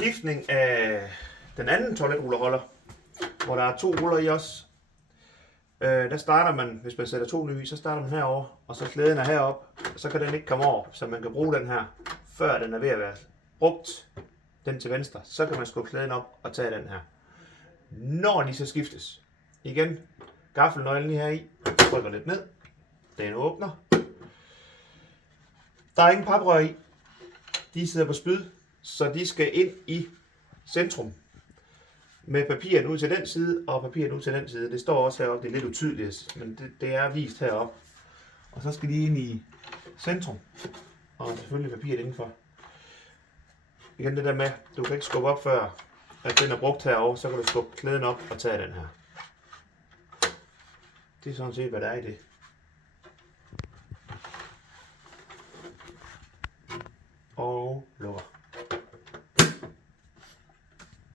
skiftning af den anden toiletrullerholder, hvor der er 2 ruller i os. Der starter man, hvis man sætter 2 nye i, så starter man herover, og så klæden er heroppe, så kan den ikke komme over, så man kan bruge den her, før den er ved at være brugt, den til venstre, så kan man skubbe klæden op og tage den her. Når de så skiftes, igen, gaffelnøglen lige her i, trykker lidt ned, den åbner. Der er ingen paprør i, de sidder på spyd, så de skal ind i centrum. Med papiret ud til den side, og papiret ud til den side. Det står også heroppe, det er lidt utydeligt, men det er vist heroppe. Og så skal de ind i centrum, og selvfølgelig papiret indenfor. Igen det der med, du kan ikke skubbe op før, at den er brugt herovre, så kan du skubbe klæden op og tage den her. Det er sådan set, hvad der er i det. Og lukker.